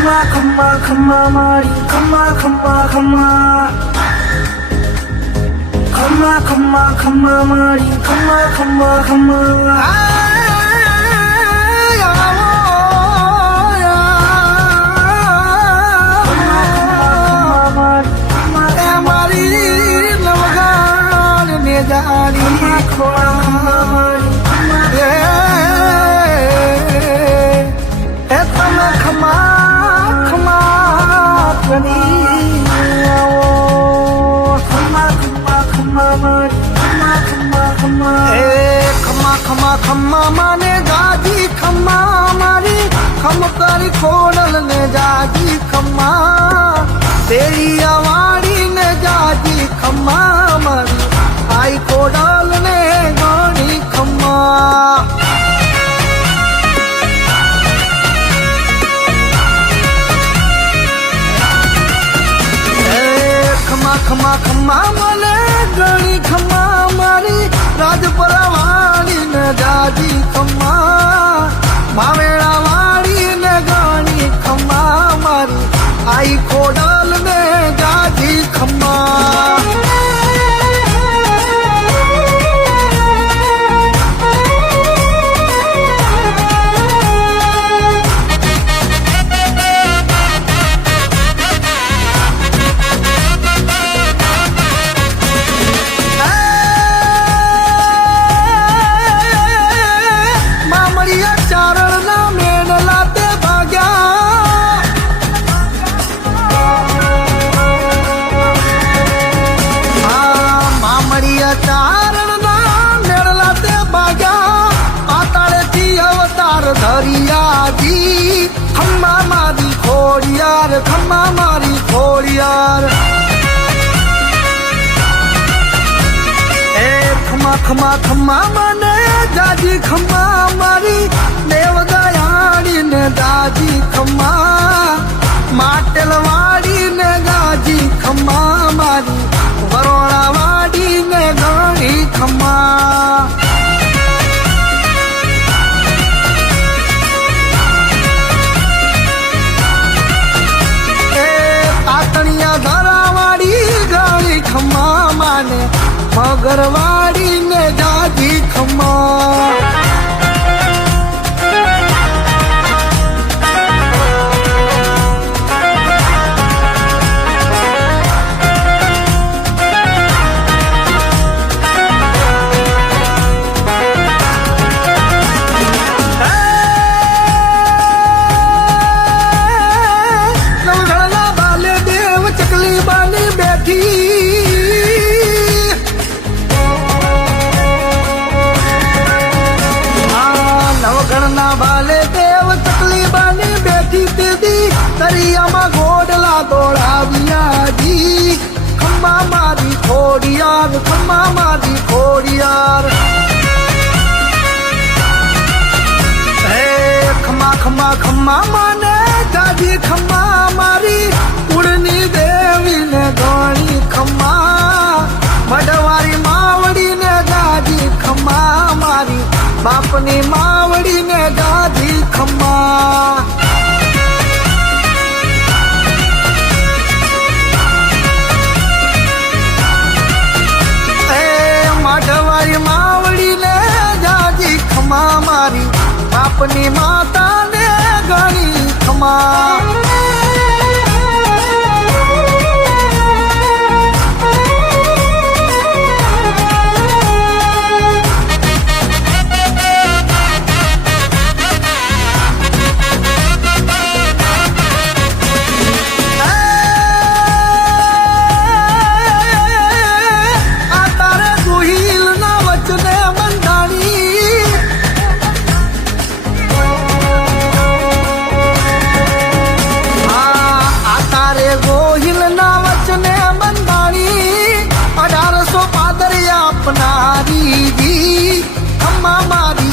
ખમા મારી ખમા મારી ખમા ખમ્મા માને ગાજી ખમ્મા મારી ખમકારી ખોડલ ને જાજી ખમ્મા તેરી આવાડી ને જાજી ખમ્મા મારી આઈ ખોડલ ને ગાણી ખમ્મા ખમ્મા ખમ્મા મને ગણી ખમ્મા મારી રાજપરા વાળી ને જાજી ખમ્મા માવેડા વાળી ને ગણી ખમ્મા મારી આઈ ખોડલ ને જાજી ખમ્મા ધરિયાજી ખમ્મા મારી ખોડિયાર ખમ્મા મારી ખોડિયાર એ ખમ્મા મને જાજી ખમ્મા મારી દેવદયાળી ને દાજી ખમ્મા માટેલ વાડી ને ગાજી ખમ્મા મારી વરોણા વાડી ને ગણી ખમ્મા ધરાવાડી ગાળી ખમ્મા માને મગરવાડી ને જાજી ખમ્મા દરિયામાં ગોડલા દોડાવ્યાજી ખમ્મા મારી ખોડિયાર ખમ્મા મારી ખોડિયાર હે ખમ્મા માને જાજી ખમ્મા મારી ઉડની દેવી ને ગણી ખમ્મા મડવારી માવડી ને જાજી ખમ્મા મારી બાપની માવડી ને જાજી ખમ્મા માવડી ને જાજી ખમ્મા મારી બાપની માતા ને ગણી ખમ્મા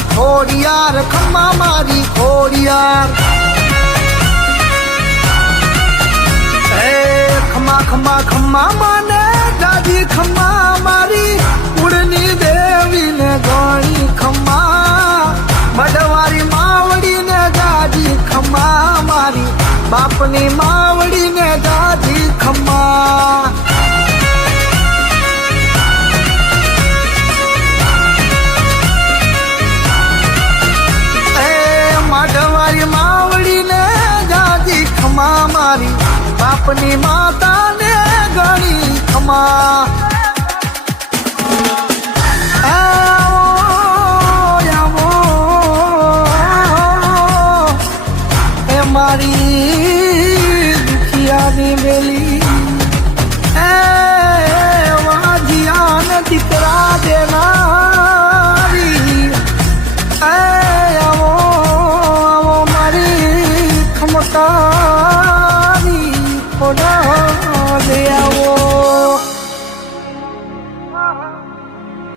ખોડિયાર ખમ્મા મારી ખોડિયાર હે ખમ્મા માને જાજી ખમ્મા મારી ઉડની દેવી ને ગણી ખમ્મા મડવારી માવડી ને જાજી ખમ્મા મારી બાપની માવડીને દાદી ખમા માઢવારી માવડીને દાદી ખમા મારી બાપની માતાને ઘણી ખમા મારી દુખિયાની વેલી